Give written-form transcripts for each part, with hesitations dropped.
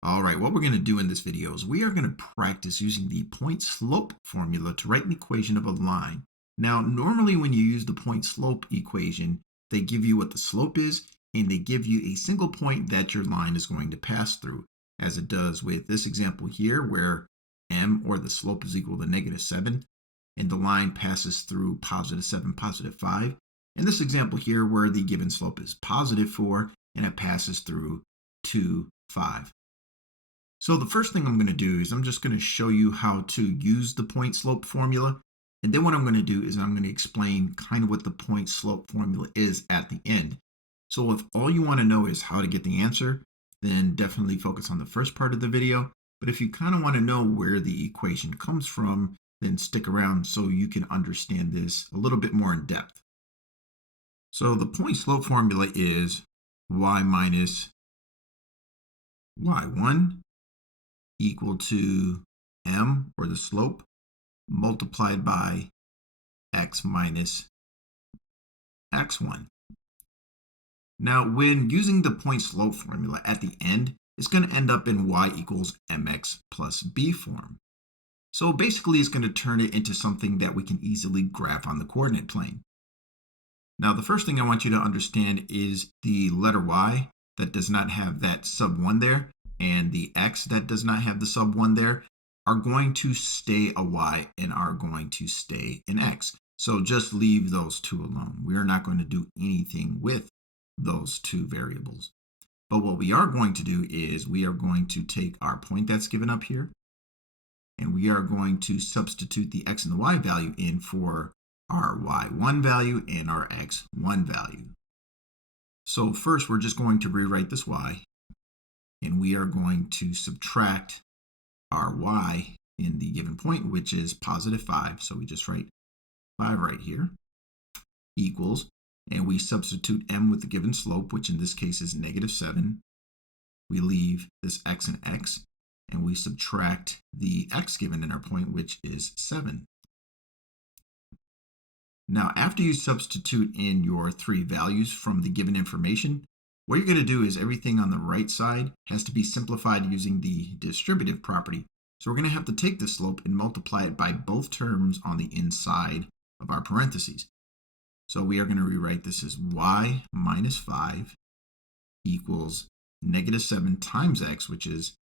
All right, what we're going to do in this video is we are going to practice using the point slope formula to write an equation of a line. Now, normally when you use the point slope equation, they give you what the slope is and they give you a single point that your line is going to pass through, as it does with this example here where m, or the slope, is equal to -7 and the line passes through +7, +5. In this example here where the given slope is +4 and it passes through 2, 5. So the first thing I'm going to do is I'm just going to show you how to use the point slope formula. And then what I'm going to do is I'm going to explain kind of what the point slope formula is at the end. So if all you want to know is how to get the answer, then definitely focus on the first part of the video. But if you kind of want to know where the equation comes from, then stick around so you can understand this a little bit more in depth. So the point slope formula is y minus y1 equal to m, or the slope, multiplied by x minus x1. Now, when using the point slope formula at the end, it's going to end up in y equals mx plus b form. So basically, it's going to turn it into something that we can easily graph on the coordinate plane. Now, the first thing I want you to understand is the letter y that does not have that sub 1 there, and the x that does not have the sub 1 there are going to stay a y and are going to stay an x. So just leave those two alone. We are not going to do anything with those two variables. But what we are going to do is we are going to take our point that's given up here, and we are going to substitute the x and the y value in for our y1 value and our x1 value. So first, we're just going to rewrite this y, and we are going to subtract our y in the given point, which is +5. So we just write 5 right here, equals, and we substitute m with the given slope, which in this case is -7. We leave this x and x, and we subtract the x given in our point, which is 7. Now, after you substitute in your three values from the given information, what you're going to do is everything on the right side has to be simplified using the distributive property. So we're going to have to take the slope and multiply it by both terms on the inside of our parentheses. So we are going to rewrite this as y minus 5 equals -7 times x, which is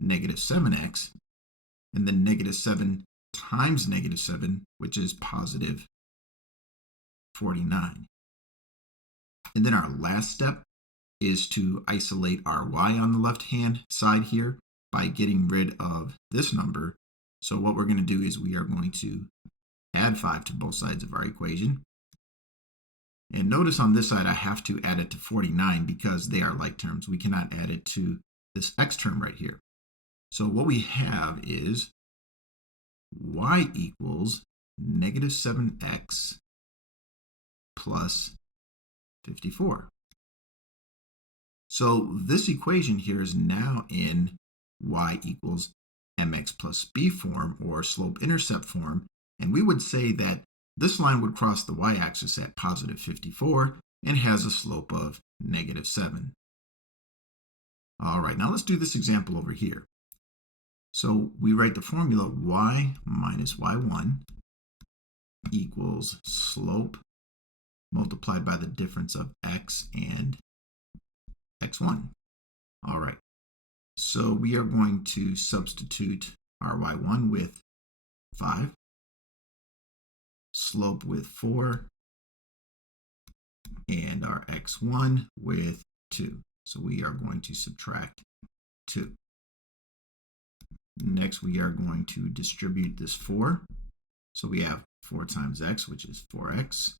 -7x, and then -7 times -7, which is +49. And then our last step is to isolate our y on the left hand side here by getting rid of this number. So what we're going to do is we are going to add 5 to both sides of our equation. And notice on this side I have to add it to 49 because they are like terms. We cannot add it to this x term right here. So what we have is y equals -7x plus 54. So this equation here is now in y equals mx plus b form, or slope-intercept form, and we would say that this line would cross the y-axis at +54 and has a slope of -7. All right, now let's do this example over here. So we write the formula y minus y1 equals slope multiplied by the difference of x and x1. All right, so we are going to substitute our y1 with 5, slope with 4, and our x1 with 2. So we are going to subtract 2. Next, we are going to distribute this 4. So we have 4 times x, which is 4x,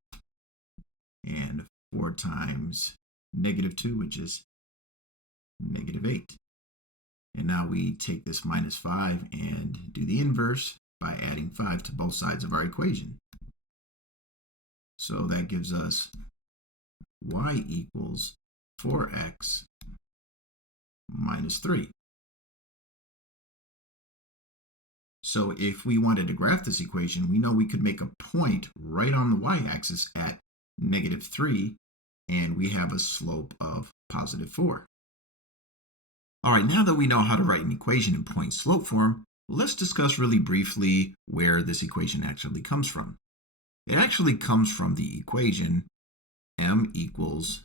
and 4 times -2, which is -8. And now we take this -5 and do the inverse by adding 5 to both sides of our equation. So that gives us y equals 4x minus 3. So if we wanted to graph this equation, we know we could make a point right on the y-axis at -3, and we have a slope of +4. All right, now that we know how to write an equation in point-slope form, let's discuss really briefly where this equation actually comes from. It actually comes from the equation m equals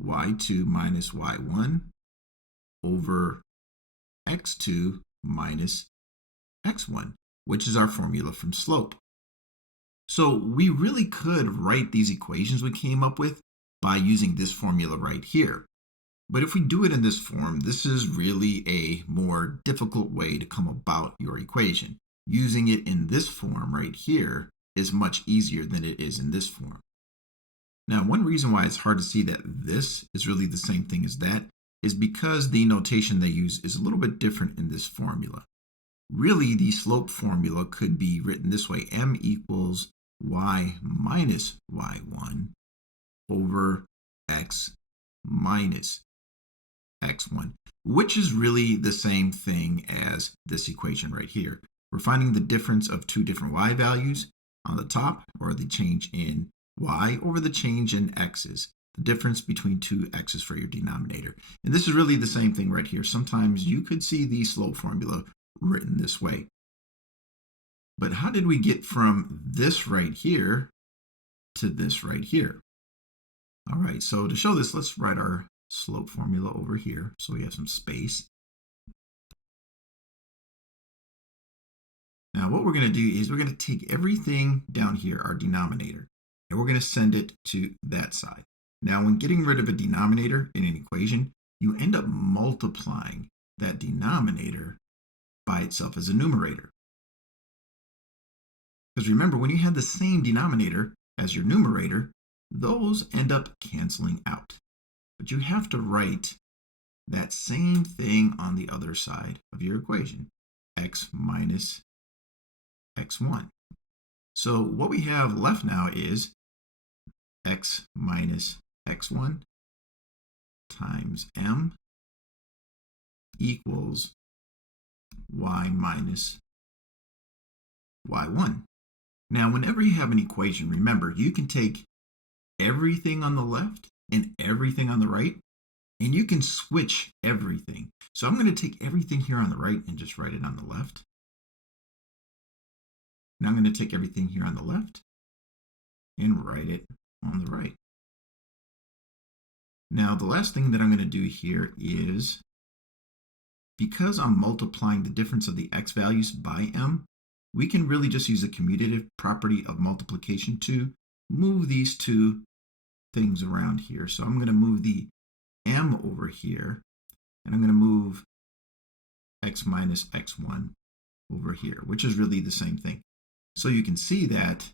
y2 minus y1 over x2 minus x1, which is our formula from slope. So we really could write these equations we came up with by using this formula right here. But if we do it in this form, this is really a more difficult way to come about your equation. Using it in this form right here is much easier than it is in this form. Now, one reason why it's hard to see that this is really the same thing as that is because the notation they use is a little bit different in this formula. Really, the slope formula could be written this way: m equals y minus y1 over x minus x1, which is really the same thing as this equation right here. We're finding the difference of two different y values on the top, or the change in y over the change in x's, the difference between two x's for your denominator. And this is really the same thing right here. Sometimes you could see the slope formula written this way. But how did we get from this right here to this right here? All right, so to show this, let's write our slope formula over here so we have some space. Now what we're going to do is we're going to take everything down here, our denominator, and we're going to send it to that side. Now when getting rid of a denominator in an equation, you end up multiplying that denominator by itself as a numerator. Because remember, when you have the same denominator as your numerator, those end up canceling out. But you have to write that same thing on the other side of your equation, x minus x1. So what we have left now is x minus x1 times m equals y minus y1. Now, whenever you have an equation, remember, you can take everything on the left and everything on the right, and you can switch everything. So I'm going to take everything here on the right and just write it on the left. Now I'm going to take everything here on the left and write it on the right. Now the last thing that I'm going to do here is, because I'm multiplying the difference of the x values by m, we can really just use the commutative property of multiplication to move these two things around here. So I'm going to move the m over here, and I'm going to move x minus x1 over here, which is really the same thing. So you can see that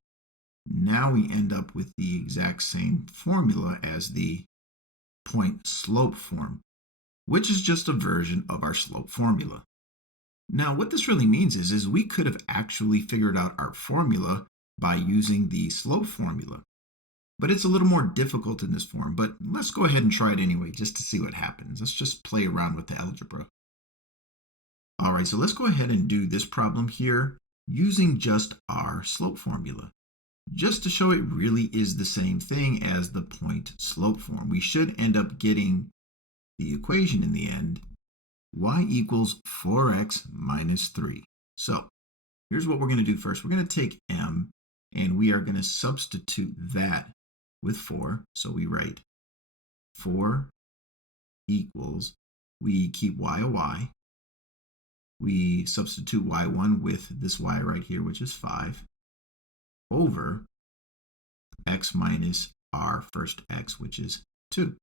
now we end up with the exact same formula as the point slope form, which is just a version of our slope formula. Now, what this really means is we could have actually figured out our formula by using the slope formula. But it's a little more difficult in this form, but let's go ahead and try it anyway, just to see what happens. Let's just play around with the algebra. All right, so let's go ahead and do this problem here using just our slope formula, just to show it really is the same thing as the point slope form. We should end up getting the equation in the end, y equals 4x minus 3. So here's what we're going to do first. We're going to take m, and we are going to substitute that with 4. So we write 4 equals, we keep y a y, we substitute y1 with this y right here, which is 5, over x minus our first x, which is 2.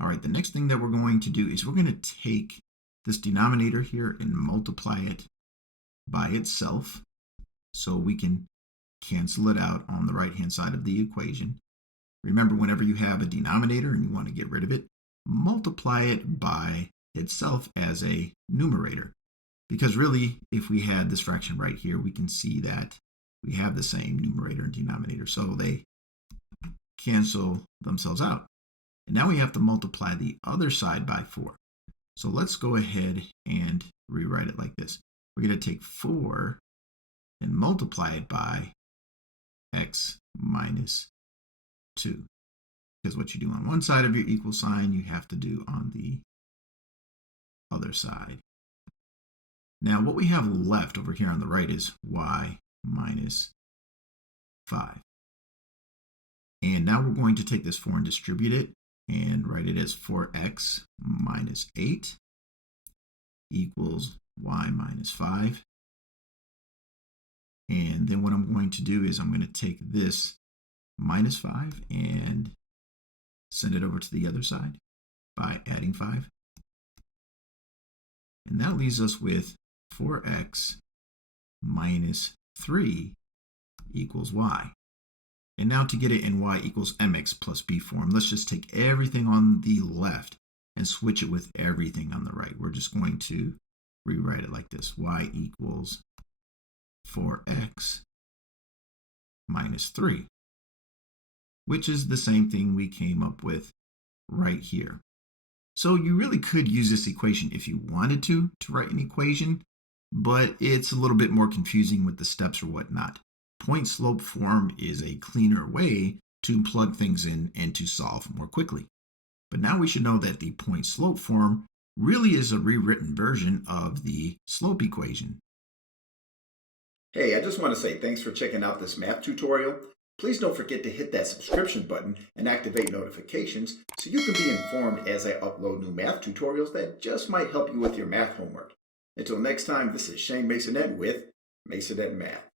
All right, the next thing that we're going to do is we're going to take this denominator here and multiply it by itself so we can cancel it out on the right-hand side of the equation. Remember, whenever you have a denominator and you want to get rid of it, multiply it by itself as a numerator. Because really, if we had this fraction right here, we can see that we have the same numerator and denominator, so they cancel themselves out. And now we have to multiply the other side by 4. So let's go ahead and rewrite it like this. We're going to take 4 and multiply it by x minus 2. because what you do on one side of your equal sign, you have to do on the other side. Now, what we have left over here on the right is y minus 5. And now we're going to take this 4 and distribute it and write it as 4x minus 8 equals y minus 5. And then what I'm going to do is I'm going to take this minus 5 and send it over to the other side by adding 5. And that leaves us with 4x minus 3 equals y. And now to get it in y equals mx plus b form, let's just take everything on the left and switch it with everything on the right. We're just going to rewrite it like this. Y equals 4x minus 3, which is the same thing we came up with right here. So you really could use this equation if you wanted to write an equation, but it's a little bit more confusing with the steps or whatnot. Point slope form is a cleaner way to plug things in and to solve more quickly. But now we should know that the point slope form really is a rewritten version of the slope equation. Hey, I just want to say thanks for checking out this math tutorial. Please don't forget to hit that subscription button and activate notifications so you can be informed as I upload new math tutorials that just might help you with your math homework. Until next time, this is Shane Masonette with Masonette Math.